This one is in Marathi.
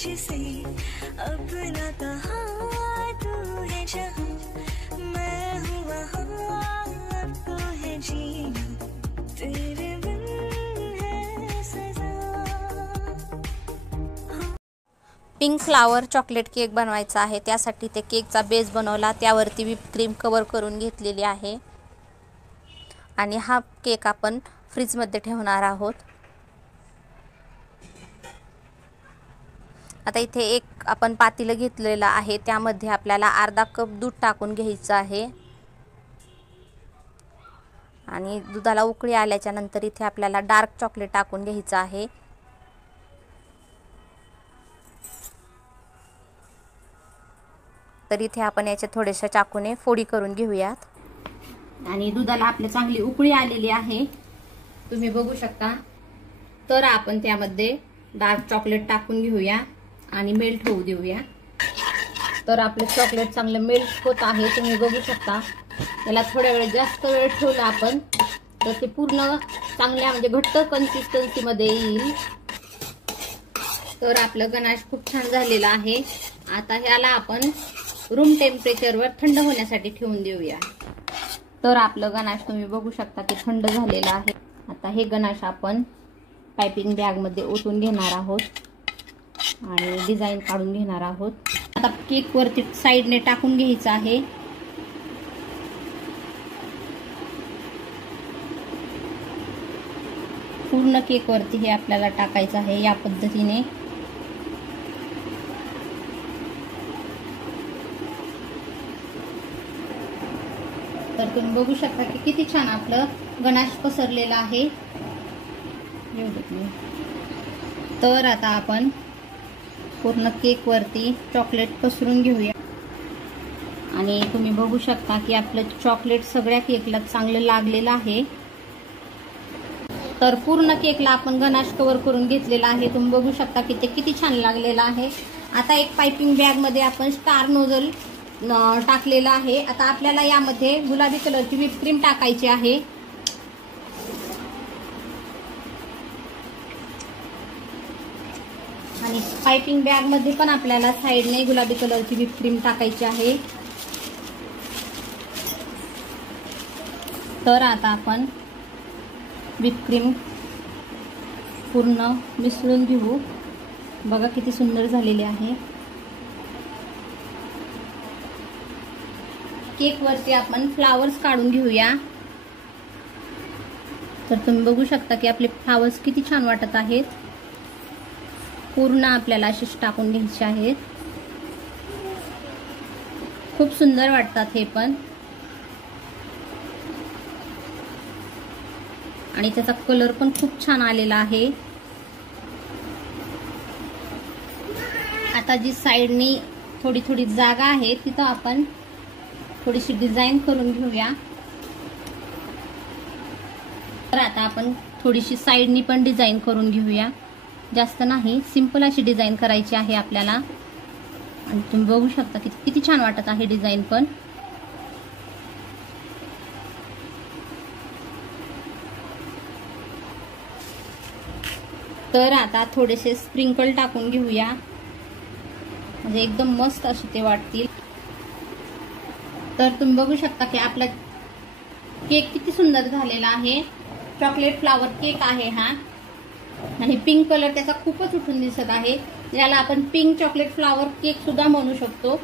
तुझसे अपना कहा तू है जहाँ मैं हूँ वहाँ अब तो है जीना तेरे बिन है सजा। पिंक फ्लावर चॉकलेट केक बनवायचा आहे। त्यासाठी ते केकचा बेस बनवला, त्यावरती व्हिप क्रीम कव्हर करून घेतलेली आहे आणि हा केक आपण फ्रीज मध्ये ठेवणार आहोत। आता इथे एक आपण पातेलं घेतलेलं आहे, त्यामध्ये आपल्याला अर्धा कप दूध टाकून घ्यायचं आहे आणि दुधाला उकळी आल्याच्या नंतर इथे आपल्याला डार्क चॉकलेट टाकून घ्यायचं आहे। तर इथे आपण याचे थोडेसे चाकूने फोडी करून घेऊयात आणि दुधाला आपली चांगली उकळी आलेली आहे, तुम्ही बघू शकता। तर आपण त्यामध्ये डार्क चॉकलेट टाकून घेऊया आणि मेल्ट होऊ देऊया। तर आपले चॉकलेट चांगले मेल्ट होत आहे, तुम्ही बघू शकता। त्याला थोड्या वेळ जास्त वेळ ठेवला आपण तर ते पूर्ण चांगल्या म्हणजे घट्ट कन्सिस्टन्सी मध्ये येईल। तर आपलं गनाश खूप छान झालेलं आहे। आता ह्याला आपण रूम टेम्परेचरवर थंड होण्यासाठी ठेवून देऊया। तर आपलं गनाश तुम्ही बघू शकता की थंड झालेलं आहे। आता हे गनाश आपण पाइपिंग बॅग मध्ये ओतून घेणार आहोत आणि डिझाइन काढून घेणार आहोत। आता केक वरती साइडने टाकून घ्यायचं आहे। पूर्ण केक वरती हे आपल्याला टाकायचं आहे या पद्धतीने। तर तुम्ही बघू शकता की किती छान आपलं गनाश पसरलेलं आहे। तर आता आपण पूर्ण केक वरती चॉकलेट पसरून घेऊया आणि तुम्ही बघू शकता की आपलं चॉकलेट सगळ्या केकला चांगलं लागलेलं आहे। तर पूर्ण केकला आपण गनाश कव्हर करून घेतलेला आहे, तुम्ही बघू शकता की ते किती छान लागलेलं आहे। आता एक पाइपिंग बॅग मध्ये आपण स्टार नोझल टाकलेला आहे। आता आपल्याला यामध्ये गुलाबी कलरची व्हिप क्रीम टाकायची आहे आणि पाइपिंग बॅग मध्ये पण आपल्याला साइडने गुलाबी कलरची व्हिप क्रीम टाकायची आहे। तर आता आपण व्हिप क्रीम पूर्ण मिसळून घेऊ, बघा किती सुंदर झालेली आहे। केक वरती आपण फ्लावर्स काढून घेऊया। तर तुम्ही बघू शकता की आपले फ्लावर्स किती छान वाटत आहेत। पूर्ण आपल्याला अशीच टाकून घ्यायचे आहेत, खूप सुंदर वाटतात हे पण आणि त्याचा कलर पण खूप छान आलेला आहे। आता जी साइडनी थोडी थोडी जागा आहे तिथं आपण थोडीशी डिझाइन करून घेऊया। तर आता आपण थोडीशी साइडनी पण डिझाइन करून घेऊया, जास्त नाही, सिंपल अशी डिझाइन करायची आहे आपल्याला आणि तुम्ही बघू शकता की किती छान वाटत आहे डिझाइन पण। तर आता थोडेसे स्प्रिंकल टाकून घेऊया, म्हणजे एकदम मस्त असे ते वाटतील। तर तुम्ही बघू शकता की आपला केक किती सुंदर झालेला आहे। चॉकलेट फ्लावर केक आहे हा आणि पिंक कलर त्याचा खूपच उठून दिसत आहे, याला आपण पिंक चॉकलेट फ्लावर केक सुद्धा म्हणू शकतो।